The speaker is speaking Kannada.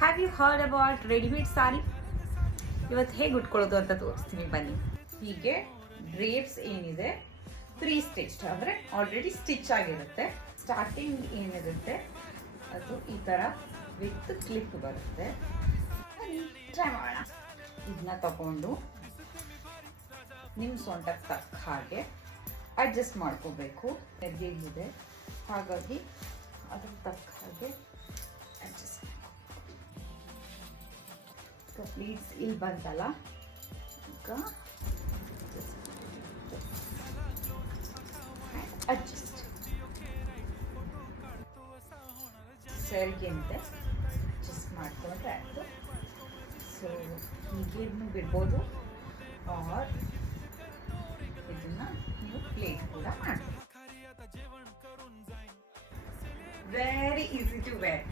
Have you heard about readymade sari? ಇವತ್ತು ಹೇಗೆ ಉಟ್ಕೊಳ್ಳೋದು ಅಂತ ತೋರಿಸ್ತೀನಿ ಬನ್ನಿ. ಹೀಗೆ ಡ್ರೇಪ್ಸ್ ಏನಿದೆ 3 ಸ್ಟಿಚ್ ಅಂದರೆ ಆಲ್ರೆಡಿ ಸ್ಟಿಚ್ ಆಗಿರುತ್ತೆ. ಸ್ಟಾರ್ಟಿಂಗ್ ಏನಿರುತ್ತೆ ಅದು ಈ ಥರ ವಿತ್ ಕ್ಲಿಪ್ ಬರುತ್ತೆ. ಟ್ರೈ ಮಾಡೋಣ. ಇದನ್ನ ತಗೊಂಡು ನಿಮ್ಮ ಸೊಂಟಕ್ಕೆ ತಕ್ಕ ಹಾಗೆ ಅಡ್ಜಸ್ಟ್ ಮಾಡ್ಕೋಬೇಕು. ಎದ್ದಿದೆ ಹಾಗಾಗಿ ಅದಕ್ಕೆ ತಕ್ಕ ಹಾಗೆ ಅಡ್ಜಸ್ಟ್ ಪ್ಲೀಸ್. ಇಲ್ಲಿ ಬಂತಲ್ಲ, ಈಗ ಅಡ್ಜಸ್ಟ್ ಸರಿಗೆಂತೆ ಅಡ್ಜಸ್ಟ್ ಮಾಡ್ಕೊಂಡ್ರೆ ಆಯಿತು. ಸೊ ಹೀಗೆ ಬಿಡ್ಬೋದು, ಆರ್ ಇದನ್ನ ನೀವು ಪ್ಲೇಟ್ ಕೂಡ ಮಾಡ್ಬೋದು. Very easy to wear.